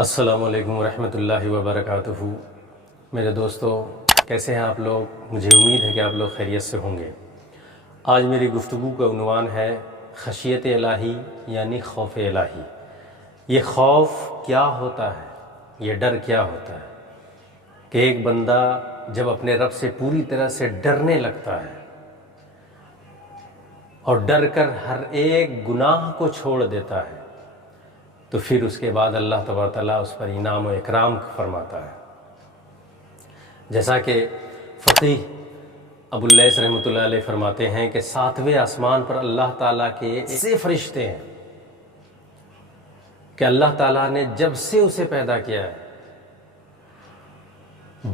السلام علیکم ورحمۃ اللہ وبرکاتہ۔ میرے دوستو، کیسے ہیں آپ لوگ؟ مجھے امید ہے کہ آپ لوگ خیریت سے ہوں گے۔ آج میری گفتگو کا عنوان ہے خشیت الہی یعنی خوف الہی۔ یہ خوف کیا ہوتا ہے؟ یہ ڈر کیا ہوتا ہے کہ ایک بندہ جب اپنے رب سے پوری طرح سے ڈرنے لگتا ہے اور ڈر کر ہر ایک گناہ کو چھوڑ دیتا ہے تو پھر اس کے بعد اللہ تبارک تعالیٰ اس پر انعام و اکرام فرماتا ہے۔ جیسا کہ فقیہ ابو اللیث رحمۃ اللہ علیہ فرماتے ہیں کہ 7ویں آسمان پر اللہ تعالیٰ کے ایسے فرشتے ہیں کہ اللہ تعالیٰ نے جب سے اسے پیدا کیا ہے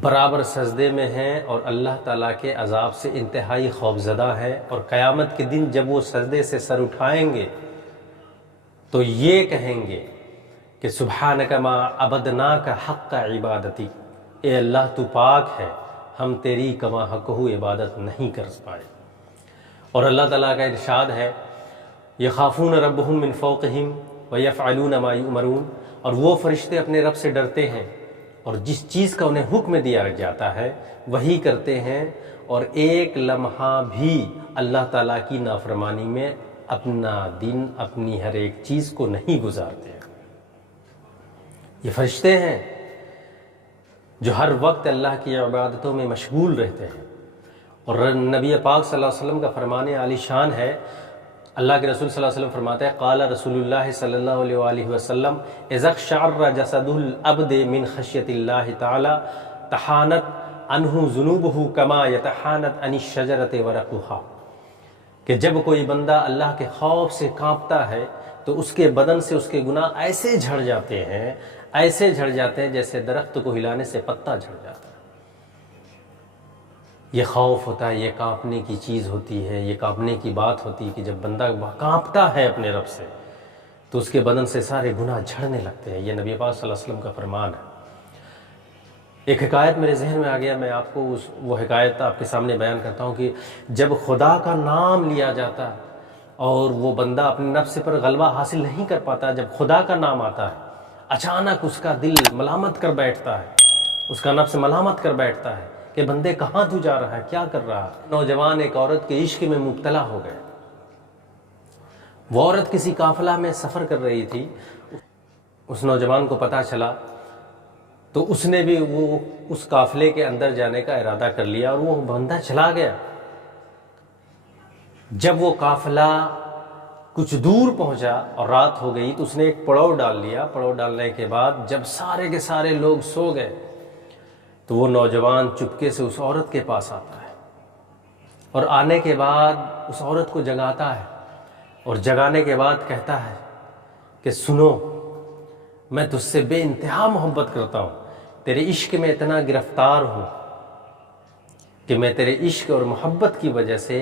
برابر سجدے میں ہیں اور اللہ تعالیٰ کے عذاب سے انتہائی خوفزدہ ہیں، اور قیامت کے دن جب وہ سجدے سے سر اٹھائیں گے تو یہ کہیں گے کہ سبحانک ما عبدناک حق عبادتی، اے اللہ تو پاک ہے، ہم تیری کما حق عبادت نہیں کر پائے۔ اور اللہ تعالیٰ کا ارشاد ہے یخافون ربہم من فوقہم ویفعلون ما یؤمرون، اور وہ فرشتے اپنے رب سے ڈرتے ہیں اور جس چیز کا انہیں حکم دیا جاتا ہے وہی کرتے ہیں، اور ایک لمحہ بھی اللہ تعالیٰ کی نافرمانی میں اپنا دن، اپنی ہر ایک چیز کو نہیں گزارتے ہیں۔ یہ فرشتے ہیں جو ہر وقت اللہ کی عبادتوں میں مشغول رہتے ہیں، اور نبی پاک صلی اللہ علیہ وسلم کا فرمان عالی شان ہے۔ اللہ کے رسول صلی اللہ علیہ وسلم فرماتے ہیں قال رسول اللہ صلی اللہ علیہ وآلہ وسلم اذا اقشعر جسد العبد من خشیۃ اللہ تعالی تحانت عنہ ذنوبہ کما یتحانت عن الشجرۃ ورقها، کہ جب کوئی بندہ اللہ کے خوف سے کانپتا ہے تو اس کے بدن سے اس کے گناہ ایسے جھڑ جاتے ہیں، ایسے جھڑ جاتے ہیں جیسے درخت کو ہلانے سے پتا جھڑ جاتا ہے۔ یہ خوف ہوتا ہے، یہ کانپنے کی چیز ہوتی ہے، یہ کانپنے کی بات ہوتی ہے کہ جب بندہ کانپتا ہے اپنے رب سے تو اس کے بدن سے سارے گناہ جھڑنے لگتے ہیں۔ یہ نبی پاک صلی اللہ علیہ وسلم کا فرمان ہے۔ ایک حکایت میرے ذہن میں آ گیا، میں آپ کو وہ حکایت آپ کے سامنے بیان کرتا ہوں کہ جب خدا کا نام لیا جاتا ہے اور وہ بندہ اپنے نفس پر غلبہ حاصل نہیں کر پاتا، جب خدا کا نام آتا ہے اچانک اس کا دل ملامت کر بیٹھتا ہے، اس کا نفس ملامت کر بیٹھتا ہے کہ بندے کہاں تو جا رہا ہے، کیا کر رہا ہے۔ نوجوان ایک عورت کے عشق میں مبتلا ہو گئے۔ وہ عورت کسی قافلہ میں سفر کر رہی تھی، اس نوجوان کو پتہ چلا تو اس نے بھی وہ اس قافلے کے اندر جانے کا ارادہ کر لیا اور وہ بندہ چلا گیا۔ جب وہ قافلہ کچھ دور پہنچا اور رات ہو گئی تو اس نے ایک پڑاؤ ڈال لیا۔ پڑاؤ ڈالنے کے بعد جب سارے کے سارے لوگ سو گئے تو وہ نوجوان چپکے سے اس عورت کے پاس آتا ہے اور آنے کے بعد اس عورت کو جگاتا ہے، اور جگانے کے بعد کہتا ہے کہ سنو، میں تجھ سے بے انتہا محبت کرتا ہوں، تیرے عشق میں اتنا گرفتار ہوں کہ میں تیرے عشق اور محبت کی وجہ سے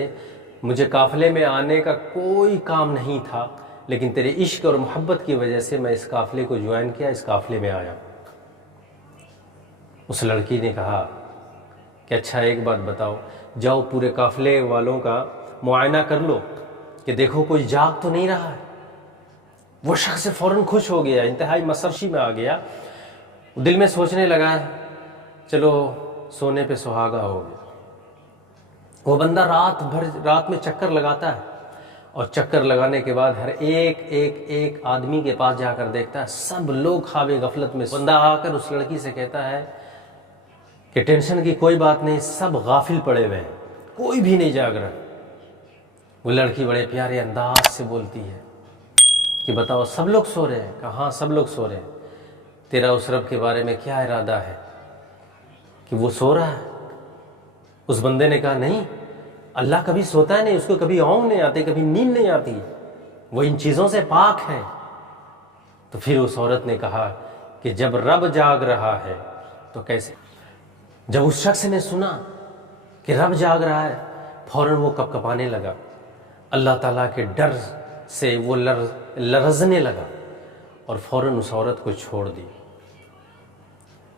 مجھے قافلے میں آنے کا کوئی کام نہیں تھا، لیکن تیرے عشق اور محبت کی وجہ سے میں اس قافلے کو جوائن کیا، اس قافلے میں آیا۔ اس لڑکی نے کہا کہ اچھا ایک بات بتاؤ، جاؤ پورے قافلے والوں کا معائنہ کر لو کہ دیکھو کوئی جاگ تو نہیں رہا ہے۔ وہ شخص فوراً خوش ہو گیا، انتہائی مسرشی میں آ گیا، دل میں سوچنے لگا چلو سونے پہ سہاگا ہو گیا۔ وہ بندہ رات میں چکر لگاتا ہے، اور چکر لگانے کے بعد ہر ایک آدمی کے پاس جا کر دیکھتا ہے سب لوگ خواب غفلت میں۔ بندہ آ کر اس لڑکی سے کہتا ہے کہ ٹینشن کی کوئی بات نہیں، سب غافل پڑے ہوئے ہیں، کوئی بھی نہیں جاگ رہا۔ وہ لڑکی بڑے پیارے انداز سے بولتی ہے کہ بتاؤ سب لوگ سو رہے ہیں؟ کہا ہاں سب لوگ سو رہے ہیں۔ تیرا اس رب کے بارے میں کیا ارادہ ہے کہ وہ سو رہا ہے؟ اس بندے نے کہا نہیں، اللہ کبھی سوتا ہے نہیں، اس کو کبھی اونگ نہیں آتی، کبھی نیند نہیں آتی، وہ ان چیزوں سے پاک ہے۔ تو پھر اس عورت نے کہا کہ جب رب جاگ رہا ہے تو کیسے؟ جب اس شخص نے سنا کہ رب جاگ رہا ہے فوراً وہ کپکپانے لگا، اللہ تعالیٰ کے ڈر سے وہ لرزنے لگا اور فوراً اس عورت کو چھوڑ دی۔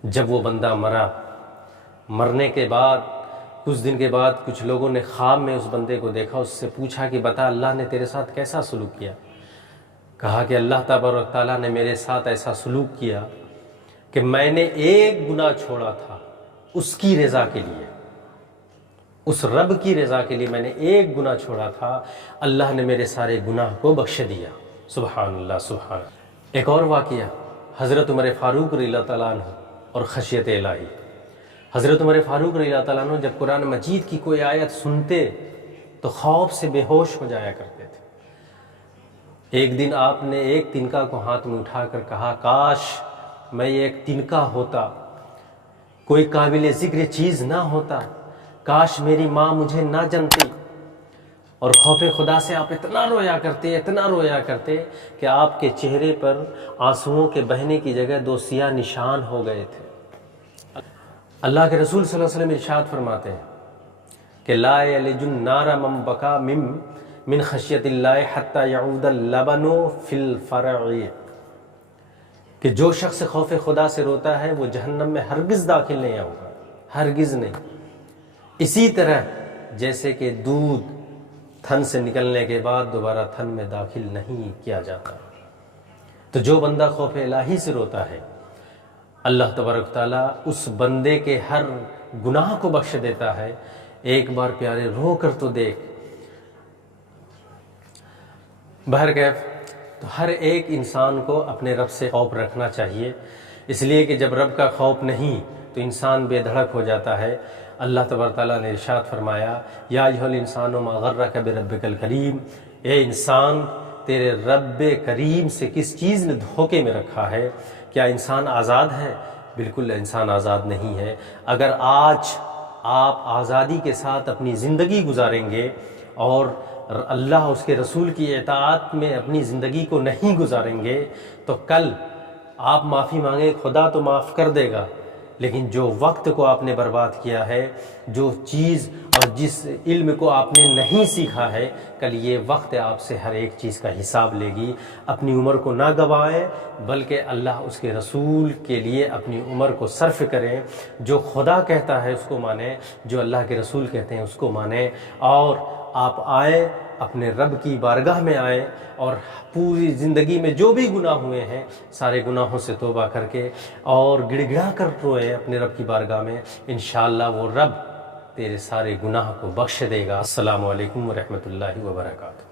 جب وہ بندہ مرنے کے بعد کچھ دن کے بعد کچھ لوگوں نے خواب میں اس بندے کو دیکھا، اس سے پوچھا کہ بتا اللہ نے تیرے ساتھ کیسا سلوک کیا؟ کہا کہ اللہ تبارک تعالیٰ نے میرے ساتھ ایسا سلوک کیا کہ میں نے ایک گناہ چھوڑا تھا اس کی رضا کے لیے، اس رب کی رضا کے لیے میں نے ایک گناہ چھوڑا تھا، اللہ نے میرے سارے گناہ کو بخش دیا۔ سبحان اللہ سبحان اللہ۔ ایک اور واقعہ، حضرت عمر فاروق رضی اللہ تعالیٰ عنہ اور خشیت الہی۔ حضرت عمر فاروق رضی اللہ تعالیٰ عنہ جب قرآن مجید کی کوئی آیت سنتے تو خوف سے بے ہوش ہو جایا کرتے تھے۔ ایک دن آپ نے ایک تنکا کو ہاتھ میں اٹھا کر کہا، کاش میں ایک تنکا ہوتا، کوئی قابل ذکر چیز نہ ہوتا، کاش میری ماں مجھے نہ جنتی۔ اور خوف خدا سے آپ اتنا رویا کرتے کہ آپ کے چہرے پر آنسوؤں کے بہنے کی جگہ 2 سیاہ نشان ہو گئے تھے۔ اللہ کے رسول صلی اللہ علیہ وسلم ارشاد فرماتے ہیں کہ لا یلج النار من بکا من خشیت اللہ حتی یعود اللبن فی الفرع، کہ جو شخص خوف خدا سے روتا ہے وہ جہنم میں ہرگز داخل نہیں ہوگا، ہرگز نہیں۔ اسی طرح جیسے کہ دودھ تھن سے نکلنے کے بعد دوبارہ تھن میں داخل نہیں کیا جاتا، تو جو بندہ خوف الہی سے روتا ہے اللہ تبارک تعالیٰ اس بندے کے ہر گناہ کو بخش دیتا ہے۔ ایک بار پیارے رو کر تو دیکھ۔ بہرکیف تو ہر ایک انسان کو اپنے رب سے خوف رکھنا چاہیے، اس لیے کہ جب رب کا خوف نہیں تو انسان بے دھڑک ہو جاتا ہے۔ اللہ تبارک تعالیٰ نے ارشاد فرمایا، یا ایھا الانسان ما غرک بربک الکریم، اے انسان تیرے رب کریم سے کس چیز نے دھوکے میں رکھا ہے؟ کیا انسان آزاد ہے؟ بالکل انسان آزاد نہیں ہے۔ اگر آج آپ آزادی کے ساتھ اپنی زندگی گزاریں گے اور اللہ اس کے رسول کی اطاعت میں اپنی زندگی کو نہیں گزاریں گے تو کل آپ معافی مانگیں، خدا تو معاف کر دے گا، لیکن جو وقت کو آپ نے برباد کیا ہے، جو چیز اور جس علم کو آپ نے نہیں سیکھا ہے، کل یہ وقت آپ سے ہر ایک چیز کا حساب لے گی۔ اپنی عمر کو نہ گوائیں بلکہ اللہ اس کے رسول کے لیے اپنی عمر کو صرف کریں۔ جو خدا کہتا ہے اس کو مانیں، جو اللہ کے رسول کہتے ہیں اس کو مانیں، اور آپ آئیں اپنے رب کی بارگاہ میں آئیں اور پوری زندگی میں جو بھی گناہ ہوئے ہیں سارے گناہوں سے توبہ کر کے اور گڑ گڑا کر روئیں اپنے رب کی بارگاہ میں، انشاءاللہ وہ رب تیرے سارے گناہ کو بخش دے گا۔ السلام علیکم ورحمۃ اللہ وبرکاتہ۔